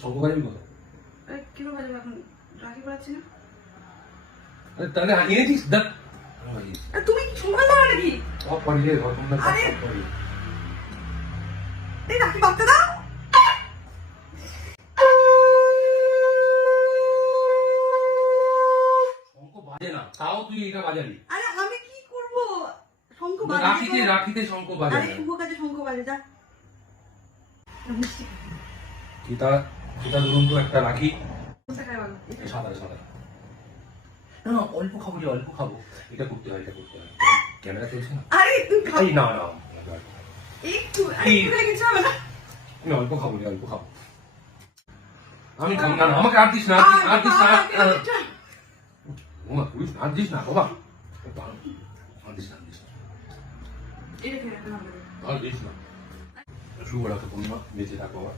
শঙ্খ বাজাবি কত? কেন বাজাবো এখন? রাখি পড়াচ্ছি না। আরে তাহলে এনেছিস দেখ। তুমি সময় দাও নাকি? সব পারিয়ে ঘর তোমরা সব আরে! পারিয়ে। এই রাখি বাঁধতে দাও। শঙ্খ বাজে না, তাও তুই এটা বাজাবি। আরে আমি কি করব? শঙ্খ রাখিতে রাখিতে শঙ্খ বাজে আরে না। শুভ কাজে শঙ্খ বাজে যা। মিষ্টি সীতা সীতা ধরুন তো একটা রাখি। কোনটা খাই বলো? সাদা সাদা। না না, অল্প খাবো রে, অল্প খাবো। এটা করতে হয়, এটা করতে হয়। ক্যামেরা চলছে না? আরে তুই খাও। এই না না, একটু একটু কিছু হবে না। আমি অল্প খাবো রে, অল্প খাবো। আমি খাবো না, আমাকে আর দিস না, আর দিস না। ওমা তুই আর দিস না বাবা, আর দিস না, আর দিস না, এটা খেয়ে রাখতে হবে। আর দিস না। শুভ রাখো পূর্ণিমা, বেঁচে থাকো বাবা।